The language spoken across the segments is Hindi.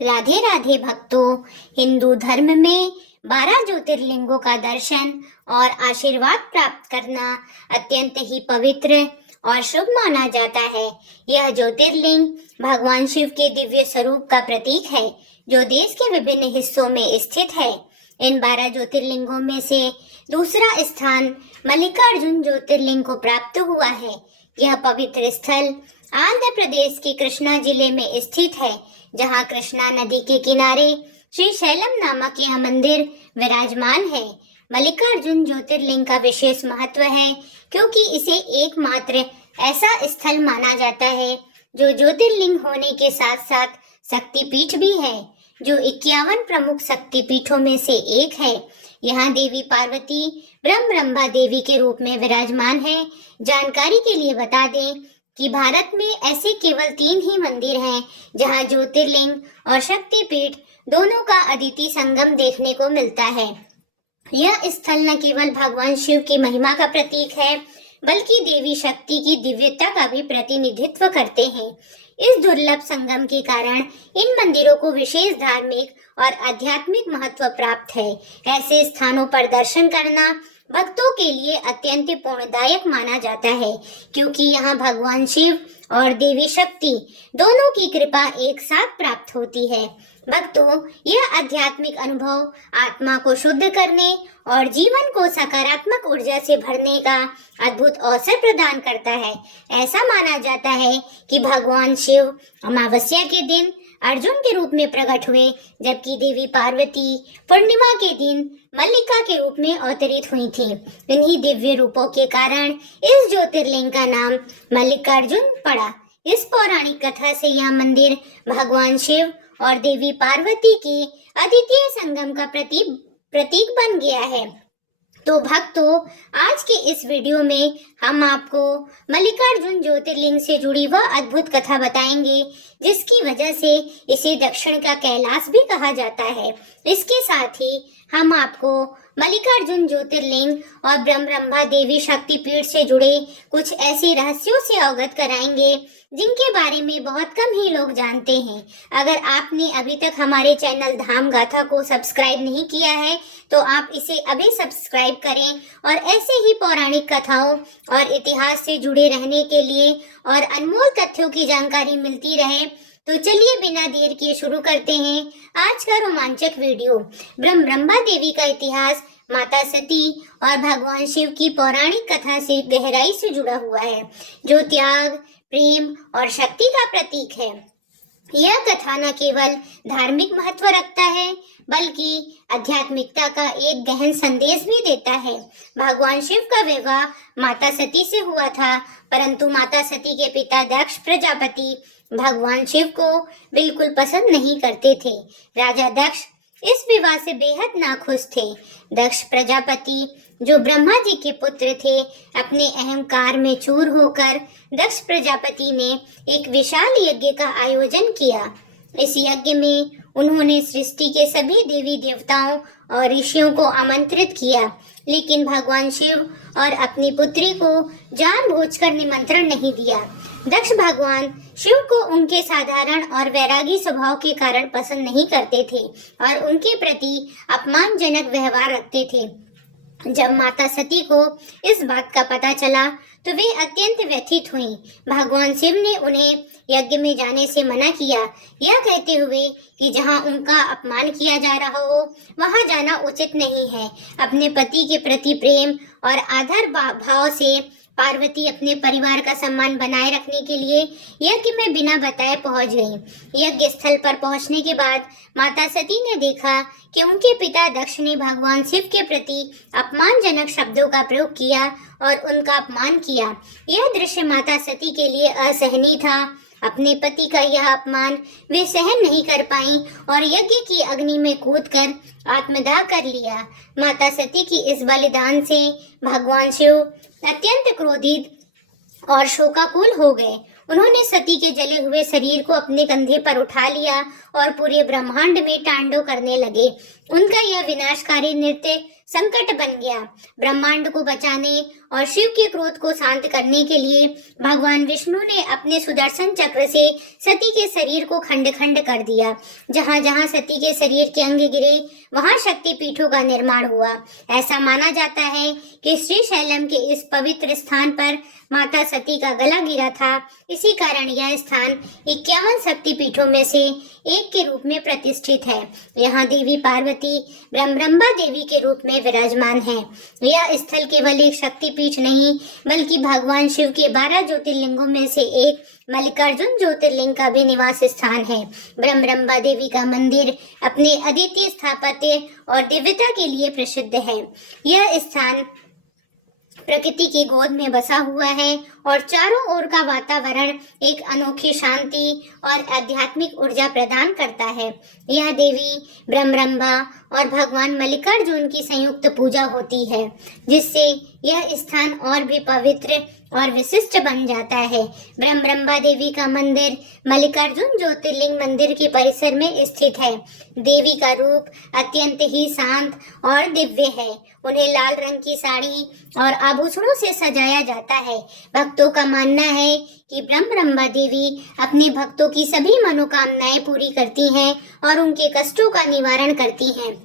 राधे राधे भक्तों। हिंदू धर्म में 12 ज्योतिर्लिंगों का दर्शन और आशीर्वाद प्राप्त करना अत्यंत ही पवित्र और शुभ माना जाता है। यह ज्योतिर्लिंग भगवान शिव के दिव्य स्वरूप का प्रतीक है, जो देश के विभिन्न हिस्सों में स्थित है। इन 12 ज्योतिर्लिंगों में से दूसरा स्थान मल्लिकार्जुन ज्योतिर्लिंग को प्राप्त हुआ है। यह पवित्र स्थल आंध्र प्रदेश के कृष्णा जिले में स्थित है, जहां कृष्णा नदी के किनारे श्री शैलम नामक यह मंदिर विराजमान है। मल्लिकार्जुन ज्योतिर्लिंग का विशेष महत्व है, क्योंकि इसे एकमात्र ऐसा स्थल माना जाता है जो ज्योतिर्लिंग होने के साथ साथ शक्तिपीठ भी है, जो 51 प्रमुख शक्तिपीठों में से एक है। यहाँ देवी पार्वती ब्रह्मा देवी के रूप में विराजमान है। जानकारी के लिए बता दें कि भारत में ऐसे केवल 3 ही मंदिर हैं जहां ज्योतिर्लिंग और शक्तिपीठ दोनों का अदिति संगम देखने को मिलता है। यह स्थल न केवल भगवान शिव की महिमा का प्रतीक है, बल्कि देवी शक्ति की दिव्यता का भी प्रतिनिधित्व करते हैं। इस दुर्लभ संगम के कारण इन मंदिरों को विशेष धार्मिक और आध्यात्मिक महत्व प्राप्त है। ऐसे स्थानों पर दर्शन करना भक्तों के लिए अत्यंत पुण्यदायक माना जाता है, क्योंकि यहाँ भगवान शिव और देवी शक्ति दोनों की कृपा एक साथ प्राप्त होती है। भक्तों, यह आध्यात्मिक अनुभव आत्मा को शुद्ध करने और जीवन को सकारात्मक ऊर्जा से भरने का अद्भुत अवसर प्रदान करता है। ऐसा माना जाता है कि भगवान शिव अमावस्या के दिन अर्जुन के रूप में प्रकट हुए, जबकि देवी पार्वती पूर्णिमा के दिन मल्लिका के रूप में अवतरित हुई थी। इन्हीं दिव्य रूपों के कारण इस ज्योतिर्लिंग का नाम मल्लिकार्जुन पड़ा। इस पौराणिक कथा से यह मंदिर भगवान शिव और देवी पार्वती के अद्वितीय संगम का प्रतीक बन गया है। तो भक्तों, आज के इस वीडियो में हम आपको मल्लिकार्जुन ज्योतिर्लिंग से जुड़ी वह अद्भुत कथा बताएंगे, जिसकी वजह से इसे दक्षिण का कैलाश भी कहा जाता है। इसके साथ ही हम आपको मल्लिकार्जुन ज्योतिर्लिंग और ब्रह्मा देवी शक्तिपीठ से जुड़े कुछ ऐसे रहस्यों से अवगत कराएंगे जिनके बारे में बहुत कम ही लोग जानते हैं। अगर आपने अभी तक हमारे चैनल धाम गाथा को सब्सक्राइब नहीं किया है, तो आप इसे अभी सब्सक्राइब करें और ऐसे ही पौराणिक कथाओं और इतिहास से जुड़े रहने के लिए और अनमोल तथ्यों की जानकारी मिलती रहे। तो चलिए बिना देर किए शुरू करते हैं आज का रोमांचक वीडियो। ब्रह्मा देवी का इतिहास माता सती और भगवान शिव की पौराणिक कथा से गहराई से जुड़ा हुआ है, जो त्याग, प्रेम और शक्ति का प्रतीक है। यह कथा न केवल धार्मिक महत्व रखता है, बल्कि आध्यात्मिकता का एक गहन संदेश भी देता है। भगवान शिव का विवाह माता सती से हुआ था, परंतु माता सती के पिता दक्ष प्रजापति भगवान शिव को बिल्कुल पसंद नहीं करते थे। राजा दक्ष इस विवाह से बेहद नाखुश थे। दक्ष प्रजापति, जो ब्रह्मा जी के पुत्र थे, अपने अहंकार में चूर होकर दक्ष प्रजापति ने एक विशाल यज्ञ का आयोजन किया। इस यज्ञ में उन्होंने सृष्टि के सभी देवी देवताओं और ऋषियों को आमंत्रित किया, लेकिन भगवान शिव और अपनी पुत्री को जानबूझकर निमंत्रण नहीं दिया। दक्ष भगवान शिव को उनके साधारण और वैरागी स्वभाव के कारण पसंद नहीं करते थे और उनके प्रति अपमानजनक व्यवहार रखते थे। जब माता सती को इस बात का पता चला तो वे अत्यंत व्यथित हुईं। भगवान शिव ने उन्हें यज्ञ में जाने से मना किया, यह कहते हुए कि जहां उनका अपमान किया जा रहा हो वहां जाना उचित नहीं है। अपने पति के प्रति प्रेम और आदर भाव से पार्वती अपने परिवार का सम्मान बनाए रखने के लिए यज्ञ में बिना बताए पहुंच गईं। यज्ञ स्थल पर पहुंचने के बाद माता सती ने देखा कि उनके पिता दक्ष ने भगवान शिव के प्रति अपमानजनक शब्दों का प्रयोग किया और उनका अपमान किया। यह दृश्य माता सती के लिए असहनीय था। अपने पति का यह अपमान वे सहन नहीं कर पाईं और यज्ञ की अग्नि में कूदकर आत्मदाह कर लिया। माता सती की इस बलिदान से भगवान शिव अत्यंत क्रोधित और शोकाकुल हो गए। उन्होंने सती के जले हुए शरीर को अपने कंधे पर उठा लिया और पूरे ब्रह्मांड में तांडव करने लगे। उनका यह विनाशकारी नृत्य संकट बन गया। ब्रह्मांड को बचाने और शिव के क्रोध को शांत करने के लिए भगवान विष्णु ने अपने सुदर्शन चक्र से सती के शरीर को खंड खंड कर दिया। जहां जहां सती के शरीर के अंग गिरे वहां शक्ति पीठों का निर्माण हुआ। ऐसा माना जाता है कि श्रीशैलम के इस पवित्र स्थान पर माता सती का गला गिरा था। इसी कारण यह स्थान 51 शक्ति पीठों में से एक के रूप में प्रतिष्ठित है। यहाँ देवी पार्वती ब्रह्मरंबा देवी के रूप में विराजमान है। यह स्थल केवल एक शक्ति पीठ नहीं बल्कि भगवान शिव के 12 ज्योतिर्लिंगों में से एक मल्लिकार्जुन ज्योतिर्लिंग का भी निवास स्थान है। ब्रह्मरंबा देवी का मंदिर अपने अद्वितीय स्थापत्य और दिव्यता के लिए प्रसिद्ध है। यह स्थान प्रकृति की गोद में बसा हुआ है और चारों ओर का वातावरण एक अनोखी शांति और आध्यात्मिक ऊर्जा प्रदान करता है। यह देवी ब्रह्मरंबा और भगवान मल्लिकार्जुन की संयुक्त पूजा होती है, जिससे यह स्थान और भी पवित्र और विशिष्ट बन जाता है। ब्रह्मरंबा देवी का मंदिर मल्लिकार्जुन ज्योतिर्लिंग मंदिर के परिसर में स्थित है। देवी का रूप अत्यंत ही शांत और दिव्य है। उन्हें लाल रंग की साड़ी और आभूषणों से सजाया जाता है। भक्तों का मानना है कि ब्रह्मरंबा देवी अपने भक्तों की सभी मनोकामनाएं पूरी करती हैं और उनके कष्टों का निवारण करती हैं।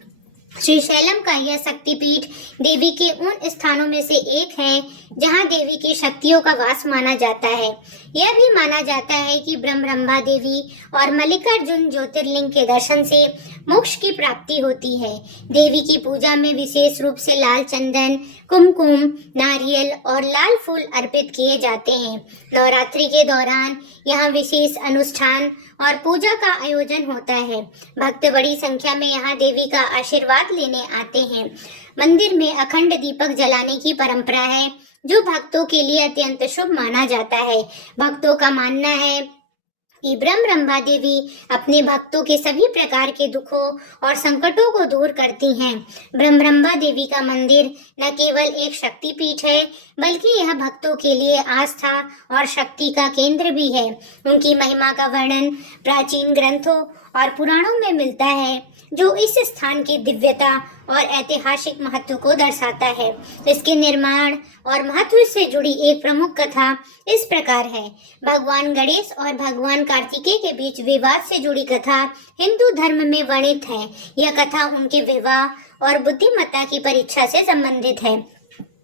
श्रीशैलम का यह शक्तिपीठ देवी के उन स्थानों में से एक है जहां देवी की शक्तियों का वास माना जाता है। यह भी माना जाता है कि ब्रह्मरंबा देवी और मल्लिकार्जुन ज्योतिर्लिंग के दर्शन से मोक्ष की प्राप्ति होती है। देवी की पूजा में विशेष रूप से लाल चंदन, कुमकुम, नारियल और लाल फूल अर्पित किए जाते हैं। नवरात्रि के दौरान यहाँ विशेष अनुष्ठान और पूजा का आयोजन होता है। भक्त बड़ी संख्या में यहाँ देवी का आशीर्वाद लेने आते हैं। मंदिर में अखंड दीपक जलाने की परंपरा है, जो भक्तों के लिए अत्यंत शुभ माना जाता है। भक्तों का मानना है कि ब्रह्मरंबा देवी अपने भक्तों के सभी प्रकार के दुखों और संकटों को दूर करती हैं। ब्रह्मरंबा देवी का मंदिर न केवल एक शक्तिपीठ है, बल्कि यह भक्तों के लिए आस्था और शक्ति का केंद्र भी है। उनकी महिमा का वर्णन प्राचीन ग्रंथों और पुराणों में मिलता है, जो इस स्थान की दिव्यता और ऐतिहासिक महत्व को दर्शाता है। इसके निर्माण और महत्व से जुड़ी एक प्रमुख कथा इस प्रकार है। भगवान गणेश और भगवान कार्तिकेय के बीच विवाद से जुड़ी कथा हिंदू धर्म में वर्णित है। यह कथा उनके विवाह और बुद्धिमत्ता की परीक्षा से संबंधित है।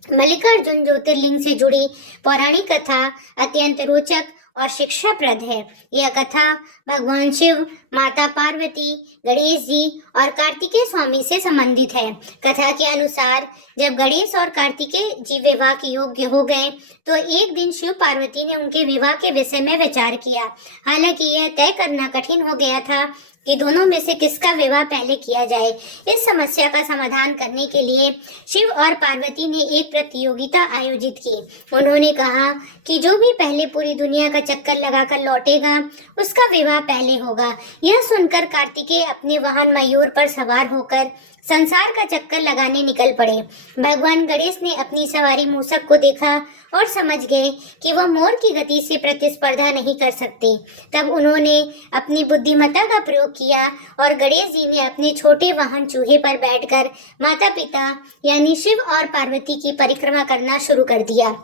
मल्लिकार्जुन ज्योतिर्लिंग से जुड़ी पौराणिक कथा अत्यंत रोचक और शिक्षाप्रद है। यह कथा भगवान शिव, माता पार्वती, गणेश जी और कार्तिकेय स्वामी से संबंधित है। कथा के अनुसार जब गणेश और कार्तिकेय जी विवाह के योग्य हो गए तो एक दिन शिव पार्वती ने उनके विवाह के विषय में विचार किया। हालांकि यह तय करना कठिन हो गया था कि दोनों में से किसका विवाह पहले किया जाए। इस समस्या का समाधान करने के लिए शिव और पार्वती ने एक प्रतियोगिता आयोजित की। उन्होंने कहा कि जो भी पहले पूरी दुनिया का चक्कर लगाकर लौटेगा उसका विवाह पहले होगा। यह सुनकर कार्तिकेय अपने वाहन मयूर पर सवार होकर संसार का चक्कर लगाने निकल पड़े। भगवान गणेश ने अपनी सवारी मूषक को देखा और समझ गए कि वह मोर की गति से प्रतिस्पर्धा नहीं कर सकते। तब उन्होंने अपनी बुद्धिमत्ता का प्रयोग किया और गणेश जी ने अपने छोटे वाहन चूहे पर बैठकर माता पिता यानी शिव और पार्वती की परिक्रमा करना शुरू कर दिया।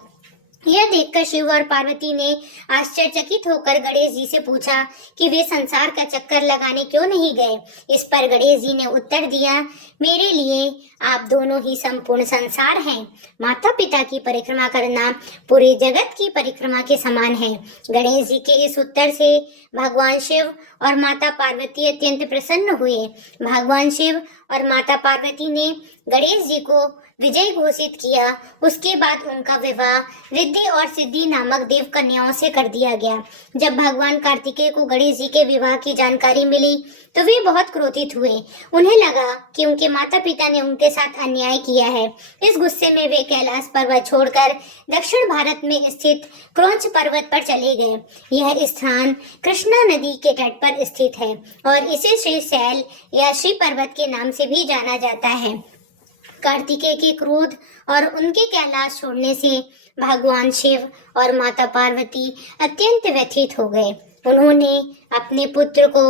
यह देखकर शिव और पार्वती ने आश्चर्यचकित होकर गणेश जी से पूछा कि वे संसार का चक्कर लगाने क्यों नहीं गए। इस पर गणेश जी ने उत्तर दिया, मेरे लिए आप दोनों ही संपूर्ण संसार हैं। माता पिता की परिक्रमा करना पूरे जगत की परिक्रमा के समान है। गणेश जी के इस उत्तर से भगवान शिव और माता पार्वती अत्यंत प्रसन्न हुए। भगवान शिव और माता पार्वती ने गणेश जी को विजय घोषित किया। उसके बाद उनका विवाह रिद्धि और सिद्धि नामक देव कन्याओं से कर दिया गया। जब भगवान कार्तिकेय को गणेश जी के विवाह की जानकारी मिली तो वे बहुत क्रोधित हुए। उन्हें लगा कि उनके माता पिता ने उनके साथ अन्याय किया है। इस गुस्से में वे कैलाश पर्वत छोड़कर दक्षिण भारत में स्थित क्रौंच पर्वत पर चले गए। यह स्थान कृष्णा नदी के तट पर स्थित है और इसे श्रीशैल या श्री पर्वत के नाम से भी जाना जाता है। कार्तिकेय के क्रोध और उनके कैलाश छोड़ने से भगवान शिव और माता पार्वती अत्यंत व्यथित हो गए। उन्होंने अपने पुत्र को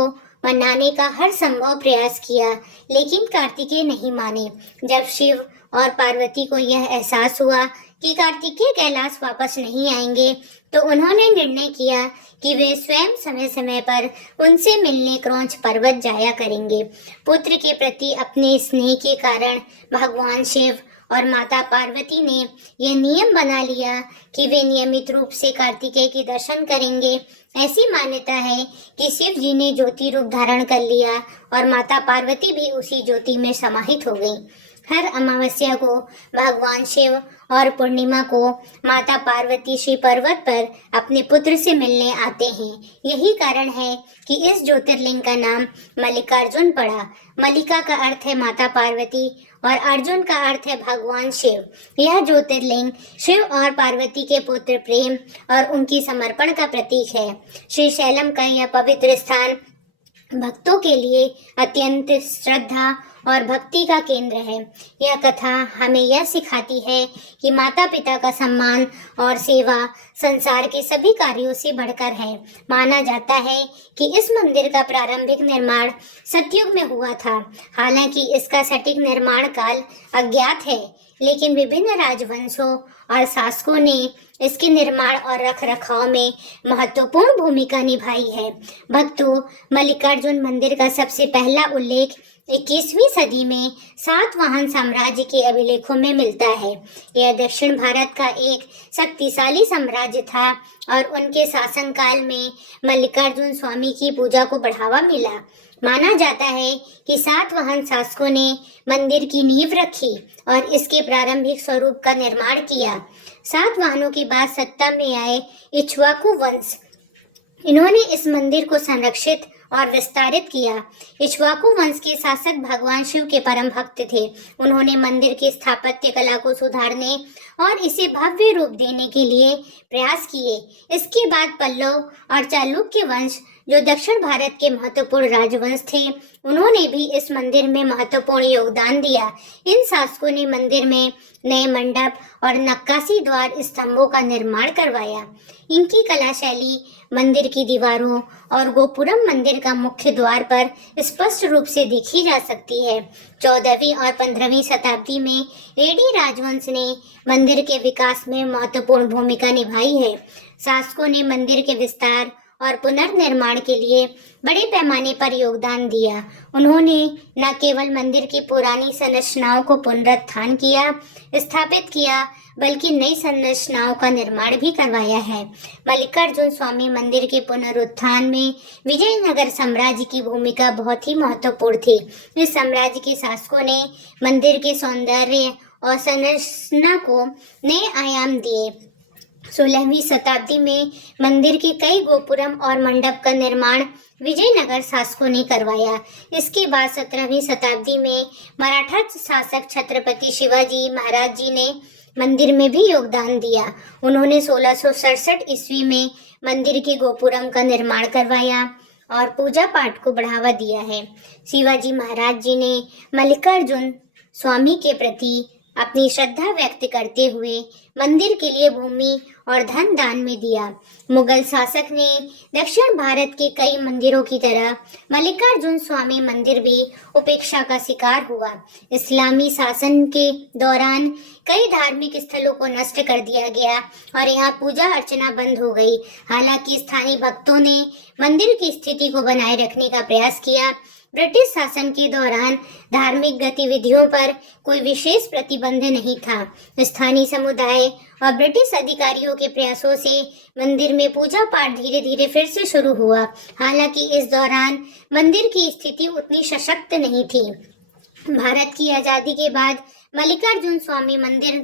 मनाने का हर संभव प्रयास किया, लेकिन कार्तिकेय नहीं माने। जब शिव और पार्वती को यह एहसास हुआ कि कार्तिकेय कैलाश वापस नहीं आएंगे, तो उन्होंने निर्णय किया कि वे स्वयं समय समय पर उनसे मिलने क्रौंच पर्वत जाया करेंगे। पुत्र के प्रति अपने स्नेह के कारण भगवान शिव और माता पार्वती ने यह नियम बना लिया कि वे नियमित रूप से कार्तिकेय के दर्शन करेंगे। ऐसी मान्यता है कि शिव जी ने ज्योति रूप धारण कर लिया और माता पार्वती भी उसी ज्योति में समाहित हो गई। हर अमावस्या को भगवान शिव और पूर्णिमा को माता पार्वती श्री पर्वत पर अपने पुत्र से मिलने आते हैं। यही कारण है कि इस ज्योतिर्लिंग का नाम मल्लिकार्जुन पड़ा। मल्लिका का अर्थ है माता पार्वती और अर्जुन का अर्थ है भगवान शिव। यह ज्योतिर्लिंग शिव और पार्वती के पुत्र प्रेम और उनकी समर्पण का प्रतीक है। श्री शैलम का यह पवित्र स्थान भक्तों के लिए अत्यंत श्रद्धा और भक्ति का केंद्र है। यह कथा हमें यह सिखाती है कि माता पिता का सम्मान और सेवा संसार के सभी कार्यों से बढ़कर है। माना जाता है कि इस मंदिर का प्रारंभिक निर्माण सतयुग में हुआ था। हालांकि इसका सटीक निर्माण काल अज्ञात है, लेकिन विभिन्न राजवंशों और शासकों ने इसके निर्माण और रखरखाव में महत्वपूर्ण भूमिका निभाई है। भक्तों, मल्लिकार्जुन मंदिर का सबसे पहला उल्लेख 21वीं सदी में सातवाहन साम्राज्य के अभिलेखों में मिलता है। यह दक्षिण भारत का एक शक्तिशाली साम्राज्य था और उनके शासनकाल में मल्लिकार्जुन स्वामी की पूजा को बढ़ावा मिला। माना जाता है कि सातवाहन शासकों ने मंदिर की नींव रखी और इसके प्रारंभिक स्वरूप का निर्माण किया। सातवाहनों के बाद सत्ता में आए इक्ष्वाकु वंश, इन्होंने इस मंदिर को संरक्षित और विस्तारित किया। इक्ष्वाकु वंश के शासक भगवान शिव के परम भक्त थे। उन्होंने मंदिर की स्थापत्य कला को सुधारने और इसे भव्य रूप देने के लिए प्रयास किए। इसके बाद पल्लव और चालुक्य वंश, जो दक्षिण भारत के महत्वपूर्ण राजवंश थे, उन्होंने भी इस मंदिर में महत्वपूर्ण योगदान दिया। इन शासकों ने मंदिर में नए मंडप और नक्काशी द्वार स्तंभों का निर्माण करवाया। इनकी कला शैली मंदिर की दीवारों और गोपुरम मंदिर का मुख्य द्वार पर स्पष्ट रूप से देखी जा सकती है। 14वीं और 15वीं शताब्दी में रेड्डी राजवंश ने मंदिर के विकास में महत्वपूर्ण भूमिका निभाई है। शासकों ने मंदिर के विस्तार और पुनर्निर्माण के लिए बड़े पैमाने पर योगदान दिया। उन्होंने न केवल मंदिर की पुरानी संरचनाओं को पुनरुत्थान किया, स्थापित किया, बल्कि नई संरचनाओं का निर्माण भी करवाया है। मल्लिकार्जुन स्वामी मंदिर के पुनरुत्थान में विजयनगर साम्राज्य की भूमिका बहुत ही महत्वपूर्ण थी। इस साम्राज्य के शासकों ने मंदिर के सौंदर्य और संरचना को नए आयाम दिए। 16वीं शताब्दी में मंदिर के कई गोपुरम और मंडप का निर्माण विजयनगर शासकों ने करवाया। इसके बाद 17वीं शताब्दी में मराठा शासक छत्रपति शिवाजी महाराज जी ने मंदिर में भी योगदान दिया। उन्होंने 1667 ईस्वी में मंदिर के गोपुरम का निर्माण करवाया और पूजा पाठ को बढ़ावा दिया है। शिवाजी महाराज जी ने मल्लिकार्जुन स्वामी के प्रति अपनी श्रद्धा व्यक्त करते हुए मंदिर के लिए भूमि और धन दान में दिया। मुगल शासक ने दक्षिण भारत के कई मंदिरों की तरह मल्लिकार्जुन स्वामी मंदिर भी उपेक्षा का शिकार हुआ। इस्लामी शासन के दौरान कई धार्मिक स्थलों को नष्ट कर दिया गया और यहाँ पूजा अर्चना बंद हो गई। हालांकि स्थानीय भक्तों ने मंदिर की स्थिति को बनाए रखने का प्रयास किया। ब्रिटिश शासन के दौरान धार्मिक गतिविधियों पर कोई विशेष प्रतिबंध नहीं था। स्थानीय समुदाय और ब्रिटिश अधिकारियों के प्रयासों से मंदिर में पूजा पाठ धीरे धीरे फिर से शुरू हुआ। हालांकि इस दौरान मंदिर की स्थिति उतनी सशक्त नहीं थी। भारत की आजादी के बाद मल्लिकार्जुन स्वामी मंदिर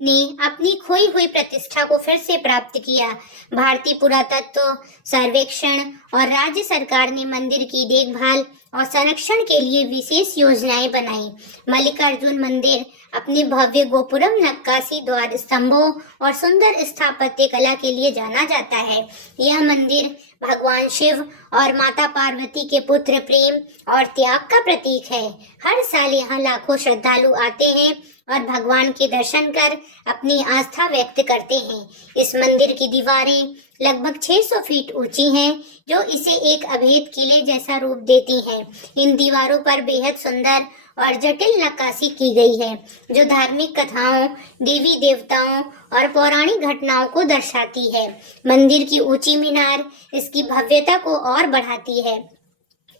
ने अपनी खोई हुई प्रतिष्ठा को फिर से प्राप्त किया। भारतीय पुरातत्व सर्वेक्षण और राज्य सरकार ने मंदिर की देखभाल और संरक्षण के लिए विशेष योजनाएं बनाई। मल्लिकार्जुन मंदिर अपने भव्य गोपुरम, नक्काशी, द्वार स्तंभों और सुंदर स्थापत्य कला के लिए जाना जाता है। यह मंदिर भगवान शिव और माता पार्वती के पुत्र प्रेम और त्याग का प्रतीक है। हर साल यहाँ लाखों श्रद्धालु आते हैं और भगवान के दर्शन कर अपनी आस्था व्यक्त करते हैं। इस मंदिर की दीवारें लगभग 600 फीट ऊंची हैं, जो इसे एक अभेद किले जैसा रूप देती हैं। इन दीवारों पर बेहद सुंदर और जटिल नक्काशी की गई है, जो धार्मिक कथाओं, देवी देवताओं और पौराणिक घटनाओं को दर्शाती है। मंदिर की ऊंची मीनार इसकी भव्यता को और बढ़ाती है।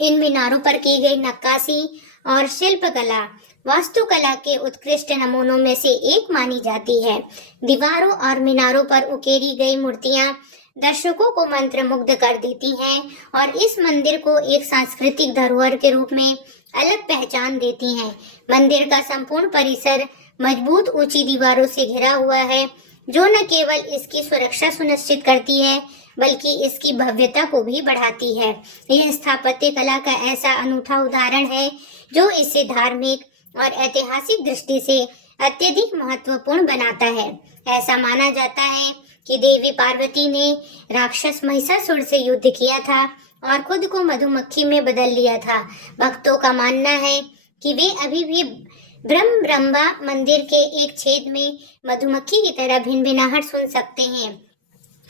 इन मीनारों पर की गई नक्काशी और शिल्पकला वास्तुकला के उत्कृष्ट नमूनों में से एक मानी जाती है। दीवारों और मीनारों पर उकेरी गई मूर्तियां दर्शकों को मंत्रमुग्ध कर देती हैं और इस मंदिर को एक सांस्कृतिक धरोहर के रूप में अलग पहचान देती हैं। मंदिर का संपूर्ण परिसर मजबूत ऊंची दीवारों से घिरा हुआ है, जो न केवल इसकी सुरक्षा सुनिश्चित करती है बल्कि इसकी भव्यता को भी बढ़ाती है। यह स्थापत्य कला का ऐसा अनूठा उदाहरण है जो इसे धार्मिक और ऐतिहासिक दृष्टि से अत्यधिक महत्वपूर्ण बनाता है। ऐसा माना जाता है कि देवी पार्वती ने राक्षस महिषासुर से युद्ध किया था और खुद को मधुमक्खी में बदल लिया था। भक्तों का मानना है कि वे अभी भी ब्रह्मरंभा मंदिर के एक छेद में मधुमक्खी की तरह भिनभिनाहट सुन सकते हैं।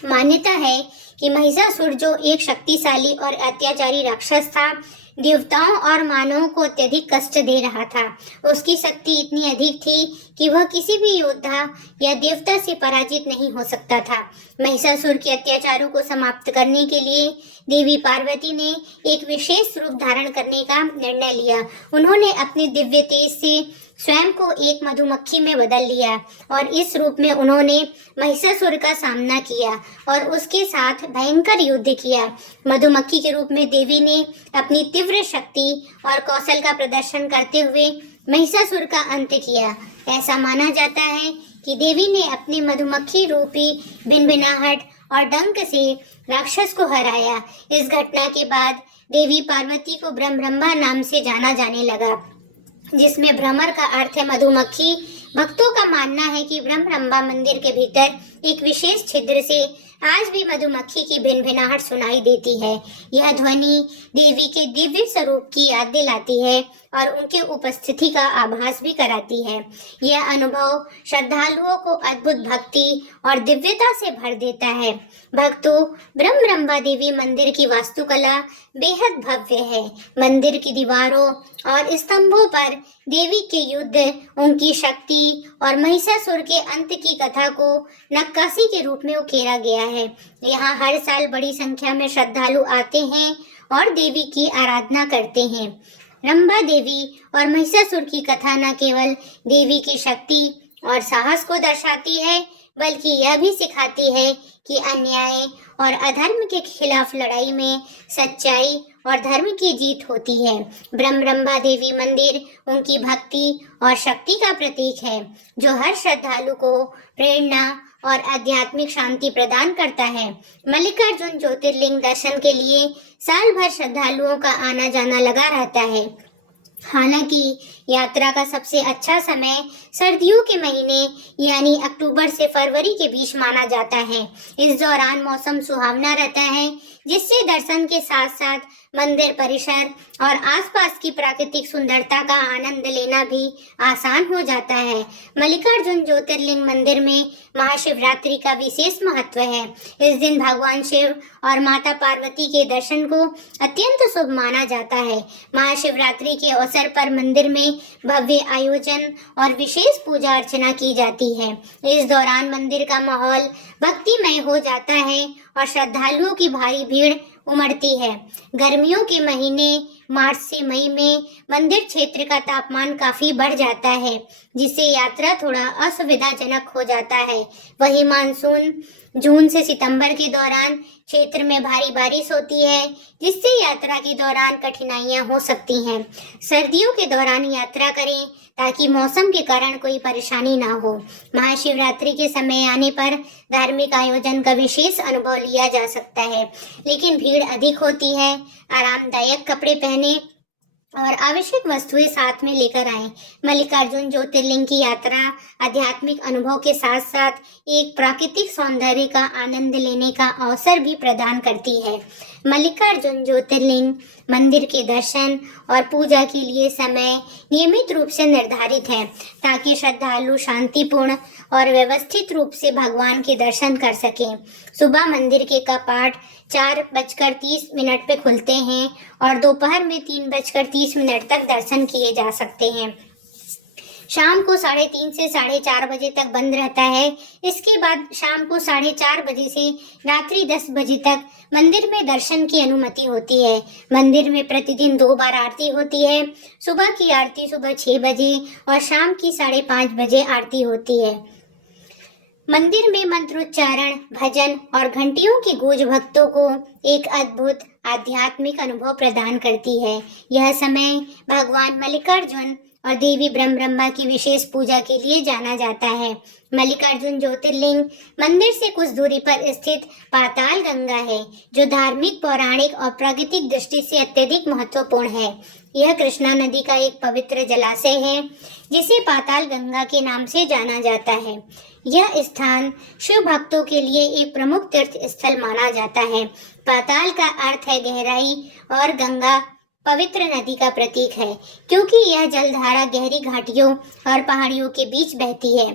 मान्यता है कि महिषासुर, जो एक शक्तिशाली और अत्याचारी राक्षस था, देवताओं और मानवों को अत्यधिक कष्ट दे रहा था। उसकी शक्ति इतनी अधिक थी कि वह किसी भी योद्धा या देवता से पराजित नहीं हो सकता था। महिषासुर के अत्याचारों को समाप्त करने के लिए देवी पार्वती ने एक विशेष रूप धारण करने का निर्णय लिया। उन्होंने अपने दिव्य तेज से स्वयं को एक मधुमक्खी में बदल लिया और इस रूप में उन्होंने महिषासुर का सामना किया और उसके साथ भयंकर युद्ध किया। मधुमक्खी के रूप में देवी ने अपनी तीव्र शक्ति और कौशल का प्रदर्शन करते हुए महिषासुर का अंत किया। ऐसा माना जाता है कि देवी ने अपनी मधुमक्खी रूपी भिनभिनाहट और डंक से राक्षस को हराया। इस घटना के बाद देवी पार्वती को ब्रह्मरंभा नाम से जाना जाने लगा, जिसमें भ्रमर का अर्थ है मधुमक्खी। भक्तों का मानना है कि ब्रह्मरंभा मंदिर के भीतर एक विशेष छिद्र से आज भी मधुमक्खी की भिनभिनाहट सुनाई देती है। यह ध्वनि देवी के दिव्य स्वरूप की याद दिलाती है और उनके उपस्थिति का आभास भी कराती है। यह अनुभव श्रद्धालुओं को अद्भुत भक्ति और दिव्यता से भर देता है। भक्तों, ब्रह्मरंभा देवी मंदिर की वास्तुकला बेहद भव्य है। मंदिर की दीवारों और स्तंभों पर देवी के युद्ध, उनकी शक्ति और महिषासुर के अंत की कथा को नक्काशी के रूप में उकेरा गया है। यहाँ हर साल बड़ी संख्या में श्रद्धालु आते हैं और देवी की आराधना करते हैं। रंभा देवी और महिषासुर की कथा न केवल देवी की शक्ति और साहस को दर्शाती है, बल्कि यह भी सिखाती है कि अन्याय और अधर्म के खिलाफ लड़ाई में सच्चाई और धर्म की जीत होती है। ब्रह्मरंभा देवी मंदिर उनकी भक्ति और शक्ति का प्रतीक है, जो हर श्रद्धालु को प्रेरणा और आध्यात्मिक शांति प्रदान करता है। मल्लिकार्जुन ज्योतिर्लिंग दर्शन के लिए साल भर श्रद्धालुओं का आना जाना लगा रहता है। हालांकि यात्रा का सबसे अच्छा समय सर्दियों के महीने यानी अक्टूबर से फरवरी के बीच माना जाता है। इस दौरान मौसम सुहावना रहता है, जिससे दर्शन के साथ साथ मंदिर परिसर और आसपास की प्राकृतिक सुंदरता का आनंद लेना भी आसान हो जाता है। मल्लिकार्जुन ज्योतिर्लिंग मंदिर में महाशिवरात्रि का विशेष महत्व है। इस दिन भगवान शिव और माता पार्वती के दर्शन को अत्यंत शुभ माना जाता है। महाशिवरात्रि के अवसर पर मंदिर में भव्य आयोजन और विशेष पूजा अर्चना की जाती है। इस दौरान मंदिर का माहौल भक्तिमय हो जाता है और श्रद्धालुओं की भारी भीड़ उमड़ती है। गर्मियों के महीने मार्च से मई में मंदिर क्षेत्र का तापमान काफी बढ़ जाता है, जिससे यात्रा थोड़ा असुविधाजनक हो जाता है। वहीं मानसून जून से सितंबर के दौरान क्षेत्र में भारी बारिश होती है, जिससे यात्रा के दौरान कठिनाइयां हो सकती हैं। सर्दियों के दौरान यात्रा करें ताकि मौसम के कारण कोई परेशानी ना हो। महाशिवरात्रि के समय आने पर धार्मिक आयोजन का विशेष अनुभव लिया जा सकता है, लेकिन भीड़ अधिक होती है। आरामदायक कपड़े पहने और आवश्यक वस्तुएं साथ में लेकर आएं। मल्लिकार्जुन ज्योतिर्लिंग की यात्रा आध्यात्मिक अनुभव के साथ साथ एक प्राकृतिक सौंदर्य का आनंद लेने का अवसर भी प्रदान करती है। मल्लिकार्जुन ज्योतिर्लिंग मंदिर के दर्शन और पूजा के लिए समय नियमित रूप से निर्धारित है, ताकि श्रद्धालु शांतिपूर्ण और व्यवस्थित रूप से भगवान के दर्शन कर सकें। सुबह मंदिर के कपाट 4:30 पे खुलते हैं और दोपहर में 3:30 तक दर्शन किए जा सकते हैं। शाम को 3:30 से 4:30 बजे तक बंद रहता है। इसके बाद शाम को 4:30 बजे से रात्रि 10 बजे तक मंदिर में दर्शन की अनुमति होती है। मंदिर में प्रतिदिन 2 बार आरती होती है। सुबह की आरती सुबह 6 बजे और शाम की 5:30 बजे आरती होती है। मंदिर में मंत्रोच्चारण, भजन और घंटियों की गूंज भक्तों को एक अद्भुत आध्यात्मिक अनुभव प्रदान करती है। यह समय भगवान मल्लिकार्जुन और देवी ब्रह्मा की विशेष पूजा के लिए जाना जाता है। मल्लिकार्जुन ज्योतिर्लिंग मंदिर से कुछ दूरी पर स्थित पाताल गंगा है, जो धार्मिक, पौराणिक और प्राकृतिक दृष्टि से अत्यधिक महत्वपूर्ण है। यह कृष्णा नदी का एक पवित्र जलाशय है, जिसे पाताल गंगा के नाम से जाना जाता है। यह स्थान शिव भक्तों के लिए एक प्रमुख तीर्थ स्थल माना जाता है। पाताल का अर्थ है गहराई और गंगा पवित्र नदी का प्रतीक है, क्योंकि यह जलधारा गहरी घाटियों और पहाड़ियों के बीच बहती है,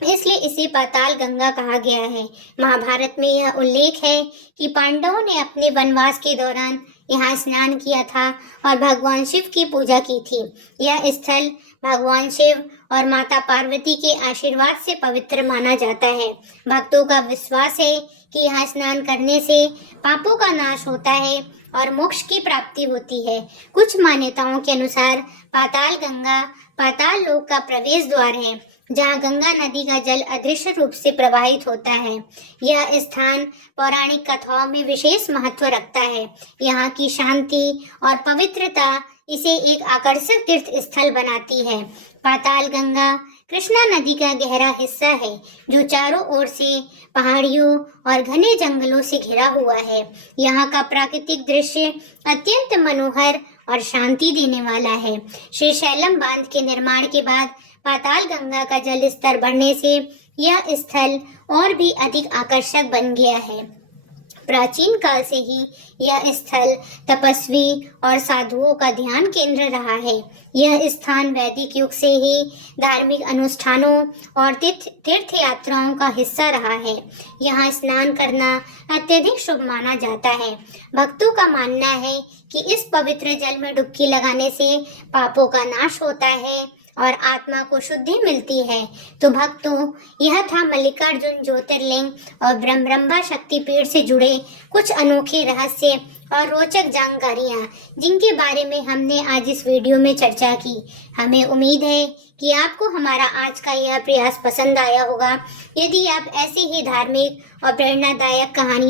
इसलिए इसे पाताल गंगा कहा गया है। महाभारत में यह उल्लेख है कि पांडवों ने अपने वनवास के दौरान यहाँ स्नान किया था और भगवान शिव की पूजा की थी। यह स्थल भगवान शिव और माता पार्वती के आशीर्वाद से पवित्र माना जाता है। भक्तों का विश्वास है कि यहाँ स्नान करने से पापों का नाश होता है और मोक्ष की प्राप्ति होती है। कुछ मान्यताओं के अनुसार पाताल गंगा पाताल लोक का प्रवेश द्वार है, जहाँ गंगा नदी का जल अदृश्य रूप से प्रवाहित होता है। यह स्थान पौराणिक कथाओं में विशेष महत्व रखता है। यहाँ की शांति और पवित्रता इसे एक आकर्षक तीर्थ स्थल बनाती है। पाताल गंगा कृष्णा नदी का गहरा हिस्सा है, जो चारों ओर से पहाड़ियों और घने जंगलों से घिरा हुआ है। यहाँ का प्राकृतिक दृश्य अत्यंत मनोहर और शांति देने वाला है। श्रीशैलम बांध के निर्माण के बाद पाताल गंगा का जल स्तर बढ़ने से यह स्थल और भी अधिक आकर्षक बन गया है। प्राचीन काल से ही यह स्थल तपस्वी और साधुओं का ध्यान केंद्र रहा है। यह स्थान वैदिक युग से ही धार्मिक अनुष्ठानों और तीर्थ यात्राओं का हिस्सा रहा है। यहाँ स्नान करना अत्यधिक शुभ माना जाता है। भक्तों का मानना है कि इस पवित्र जल में डुबकी लगाने से पापों का नाश होता है और आत्मा को शुद्धि मिलती है। तो भक्तों, यह था मल्लिकार्जुन ज्योतिर्लिंग और ब्रह्मा शक्तिपीठ से जुड़े कुछ अनोखे रहस्य और रोचक जानकारियाँ, जिनके बारे में हमने आज इस वीडियो में चर्चा की। हमें उम्मीद है कि आपको हमारा आज का यह प्रयास पसंद आया होगा। यदि आप ऐसी ही धार्मिक और प्रेरणादायक कहानियों